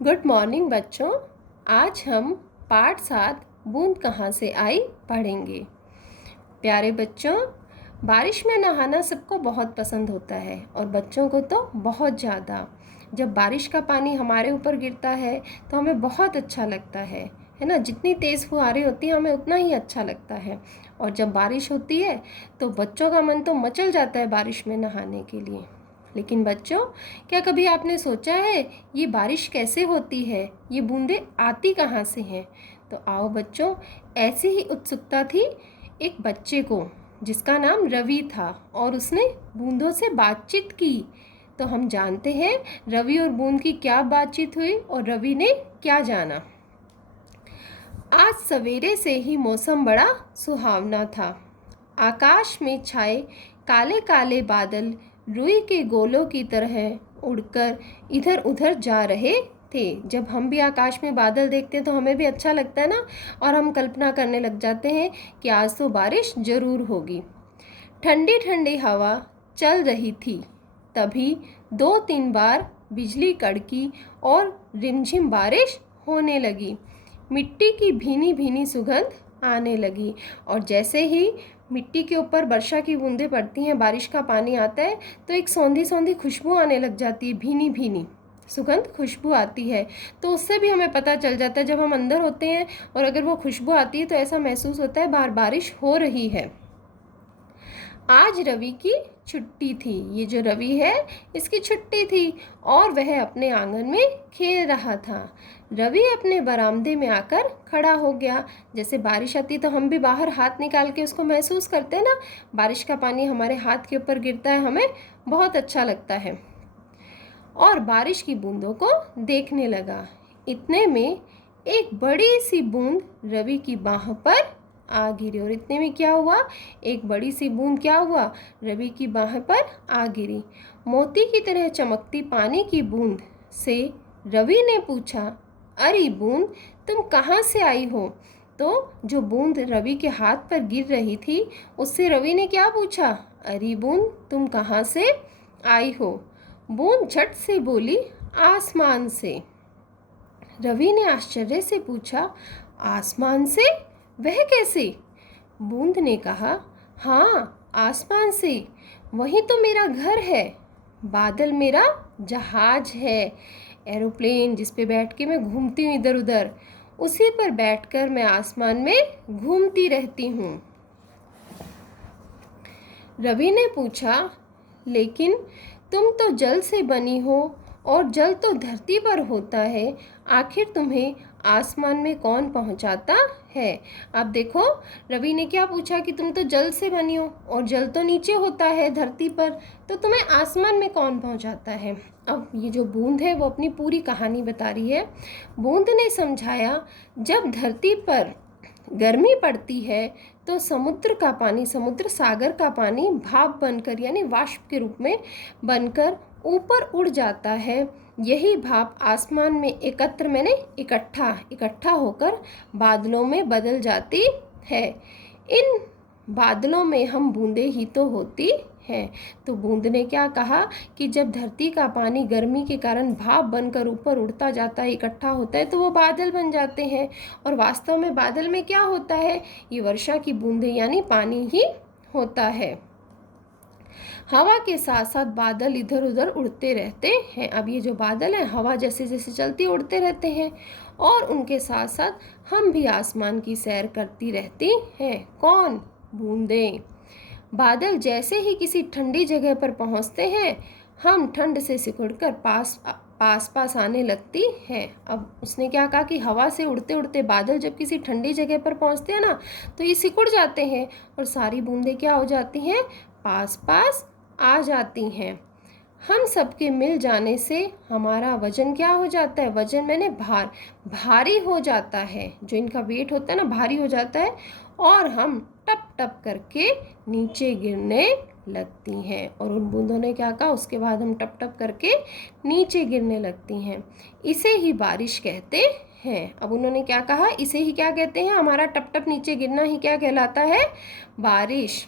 Good morning बच्चों। आज हम पाठ 7 बूंद कहाँ से आई पढ़ेंगे। प्यारे बच्चों, बारिश में नहाना सबको बहुत पसंद होता है और बच्चों को तो बहुत ज़्यादा। जब बारिश का पानी हमारे ऊपर गिरता है तो हमें बहुत अच्छा लगता है ना। जितनी तेज़ फुहारें होती हैं हमें उतना ही अच्छा लगता है। और जब बारिश होती है तो बच्चों का मन तो मचल जाता है बारिश में नहाने के लिए। लेकिन बच्चों, क्या कभी आपने सोचा है ये बारिश कैसे होती है, ये बूंदें आती कहाँ से हैं? तो आओ बच्चों, ऐसी ही उत्सुकता थी एक बच्चे को जिसका नाम रवि था और उसने बूंदों से बातचीत की। तो हम जानते हैं रवि और बूंद की क्या बातचीत हुई और रवि ने क्या जाना। आज सवेरे से ही मौसम बड़ा सुहावना था। आकाश में छाए काले काले बादल रुई के गोलों की तरह उड़कर इधर उधर जा रहे थे। जब हम भी आकाश में बादल देखते हैं तो हमें भी अच्छा लगता है ना, और हम कल्पना करने लग जाते हैं कि आज तो बारिश ज़रूर होगी। ठंडी ठंडी हवा चल रही थी। तभी 2-3 बार बिजली कड़की और रिमझिम बारिश होने लगी। मिट्टी की भीनी भीनी सुगंध आने लगी और जैसे ही मिट्टी के ऊपर वर्षा की बूंदें पड़ती हैं, बारिश का पानी आता है तो एक सौंधी सौंधी खुशबू आने लग जाती है, भीनी भीनी सुगंध खुशबू आती है। तो उससे भी हमें पता चल जाता है, जब हम अंदर होते हैं और अगर वो खुशबू आती है तो ऐसा महसूस होता है बारिश हो रही है। आज रवि की छुट्टी थी। ये जो रवि है इसकी छुट्टी थी और वह अपने आंगन में खेल रहा था। रवि अपने बरामदे में आकर खड़ा हो गया। जैसे बारिश आती तो हम भी बाहर हाथ निकाल के उसको महसूस करते हैं ना। बारिश का पानी हमारे हाथ के ऊपर गिरता है, हमें बहुत अच्छा लगता है। और बारिश की बूंदों को देखने लगा। इतने में एक बड़ी सी बूंद रवि की बाह पर आ गिरी। और इतने में क्या हुआ, एक बड़ी सी बूंद क्या हुआ, रवि की बाह पर आ गिरी। मोती की तरह चमकती पानी की बूंद से रवि ने पूछा, अरे बूंद, तुम कहाँ से आई हो? तो जो बूंद रवि के हाथ पर गिर रही थी उससे रवि ने क्या पूछा, अरे बूंद, तुम कहाँ से आई हो? बूंद झट से बोली, आसमान से। रवि ने आश्चर्य से पूछा, आसमान से? वह कैसे? बूंद ने कहा, हाँ, आसमान से। वही तो मेरा घर है। बादल मेरा जहाज है, एरोप्लेन जिस पे बैठ के मैं घूमती हूँ इधर उधर। उसी पर बैठकर मैं आसमान में घूमती रहती हूँ। रवि ने पूछा, लेकिन तुम तो जल से बनी हो और जल तो धरती पर होता है, आखिर तुम्हें आसमान में कौन पहुंचाता है? अब देखो, रवि ने क्या पूछा कि तुम तो जल से बनी हो और जल तो नीचे होता है धरती पर, तो तुम्हें आसमान में कौन पहुंचाता है? अब ये जो बूंद है वो अपनी पूरी कहानी बता रही है। बूंद ने समझाया, जब धरती पर गर्मी पड़ती है तो समुद्र का पानी, समुद्र सागर का पानी भाप बनकर यानी वाष्प के रूप में बनकर ऊपर उड़ जाता है। यही भाप आसमान में इकट्ठा होकर बादलों में बदल जाती है। इन बादलों में हम बूंदें ही तो होती हैं। तो बूंद ने क्या कहा कि जब धरती का पानी गर्मी के कारण भाप बनकर ऊपर उड़ता जाता है, इकट्ठा होता है, तो वो बादल बन जाते हैं। और वास्तव में बादल में क्या होता है, ये वर्षा की बूंदें यानी पानी ही होता है। हवा के साथ साथ बादल इधर उधर उड़ते रहते हैं। अब ये जो बादल हैं हवा जैसे जैसे चलती उड़ते रहते हैं और उनके साथ साथ हम भी आसमान की सैर करती रहती हैं। कौन? बूंदें। बादल जैसे ही किसी ठंडी जगह पर पहुंचते हैं, हम ठंड से सिकुड़कर पास आने लगती हैं। अब उसने क्या कहा कि हवा से उड़ते उड़ते बादल जब किसी ठंडी जगह पर पहुंचते हैं ना, तो ये सिकुड़ जाते हैं और सारी बूंदें क्या हो जाती हैं, पास आ जाती हैं। हम सबके मिल जाने से हमारा वजन क्या हो जाता है, वजन मैंने भारी हो जाता है। जो इनका वेट होता है ना, भारी हो जाता है और हम टप टप करके नीचे गिरने लगती हैं। और उन बूंदों ने क्या कहा, उसके बाद हम टप टप करके नीचे गिरने लगती हैं। इसे ही बारिश कहते हैं। अब उन्होंने क्या कहा, इसे ही क्या कहते हैं, हमारा टप टप नीचे गिरना ही क्या कहलाता है, बारिश।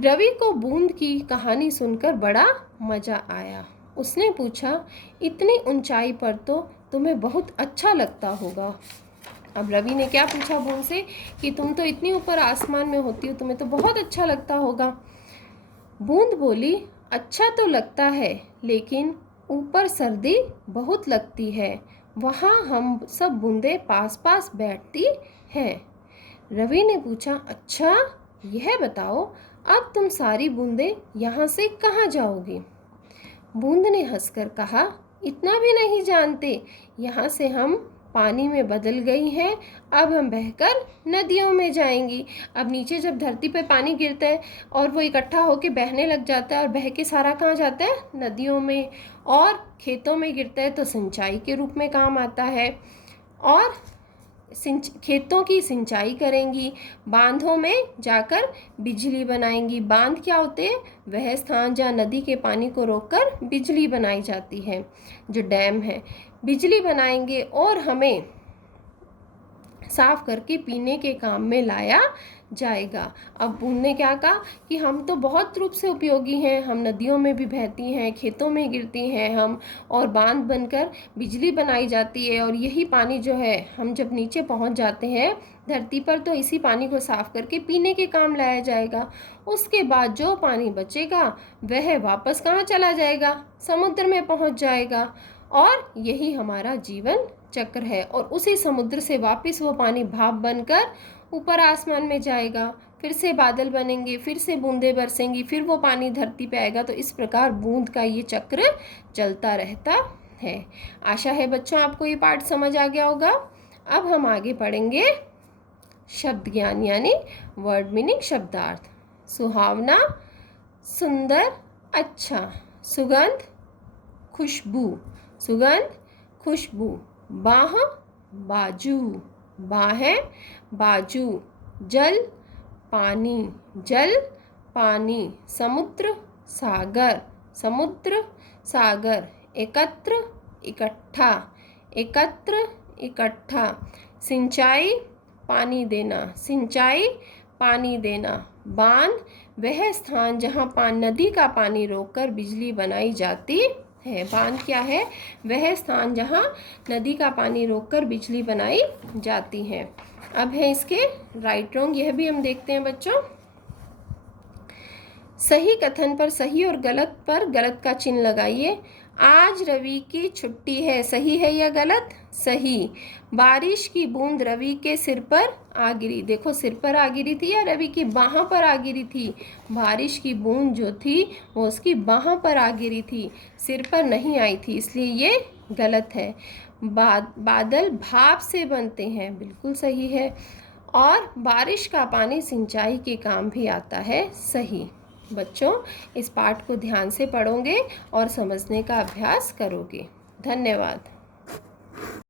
रवि को बूंद की कहानी सुनकर बड़ा मज़ा आया। उसने पूछा, इतनी ऊंचाई पर तो तुम्हें बहुत अच्छा लगता होगा। अब रवि ने क्या पूछा बूंद से कि तुम तो इतनी ऊपर आसमान में होती हो, तुम्हें तो बहुत अच्छा लगता होगा। बूंद बोली, अच्छा तो लगता है, लेकिन ऊपर सर्दी बहुत लगती है, वहाँ हम सब बूंदें पास पास बैठती हैं। रवि ने पूछा, अच्छा यह बताओ, अब तुम सारी बूंदें यहाँ से कहाँ जाओगी? बूंद ने हंसकर कहा, इतना भी नहीं जानते, यहाँ से हम पानी में बदल गई हैं, अब हम बहकर नदियों में जाएंगी। अब नीचे जब धरती पे पानी गिरता है और वो इकट्ठा होकर बहने लग जाता है और बह के सारा कहाँ जाता है? नदियों में। और खेतों में गिरता है तो सिंचाई के रूप में काम आता है, और खेतों की सिंचाई करेंगी, बांधों में जाकर बिजली बनाएंगी। बांध क्या होते हैं? वह स्थान जहाँ नदी के पानी को रोककर बिजली बनाई जाती है, जो डैम है। बिजली बनाएंगे और हमें साफ करके पीने के काम में लाया जाएगा। अब बूंद ने क्या कहा कि हम तो बहुत रूप से उपयोगी हैं, हम नदियों में भी बहती हैं, खेतों में गिरती हैं हम, और बांध बनकर बिजली बनाई जाती है, और यही पानी जो है हम जब नीचे पहुंच जाते हैं धरती पर तो इसी पानी को साफ करके पीने के काम लाया जाएगा। उसके बाद जो पानी बचेगा वह वापस कहाँ चला जाएगा? समुद्र में पहुँच जाएगा, और यही हमारा जीवन चक्र है। और उसी समुद्र से वापस वो पानी भाप बनकर ऊपर आसमान में जाएगा, फिर से बादल बनेंगे, फिर से बूंदें बरसेंगी, फिर वो पानी धरती पे आएगा। तो इस प्रकार बूंद का ये चक्र चलता रहता है। आशा है बच्चों आपको ये पाठ समझ आ गया होगा। अब हम आगे पढ़ेंगे शब्द ज्ञान यानी वर्ड मीनिंग, शब्दार्थ। सुहावना, सुंदर, अच्छा। सुगंध, खुशबू, सुगंध, खुशबू। बाह, बाजू, बाहें, बाजू। जल, पानी, जल, पानी। समुद्र, सागर, समुद्र, सागर। एकत्र, इकट्ठा, एकत्र, इकट्ठा। सिंचाई, पानी देना, सिंचाई, पानी देना। बांध, वह स्थान जहाँ नदी का पानी रोककर बिजली बनाई जाती है। बांध क्या है? वह स्थान जहाँ नदी का पानी रोककर बिजली बनाई जाती है। अब है इसके राइट रॉन्ग, यह भी हम देखते हैं बच्चों। सही कथन पर सही और गलत पर गलत का चिन्ह लगाइए। आज रवि की छुट्टी है, सही है या गलत? सही। बारिश की बूंद रवि के सिर पर आ गिरी, देखो सिर पर आ गिरी थी या रवि की बाह पर आ गिरी थी? बारिश की बूंद जो थी वो उसकी बाह पर आ गिरी थी, सिर पर नहीं आई थी, इसलिए ये गलत है। बादल भाप से बनते हैं, बिल्कुल सही है। और बारिश का पानी सिंचाई के काम भी आता है, सही। बच्चों इस पाठ को ध्यान से पढ़ोगे और समझने का अभ्यास करोगे। धन्यवाद।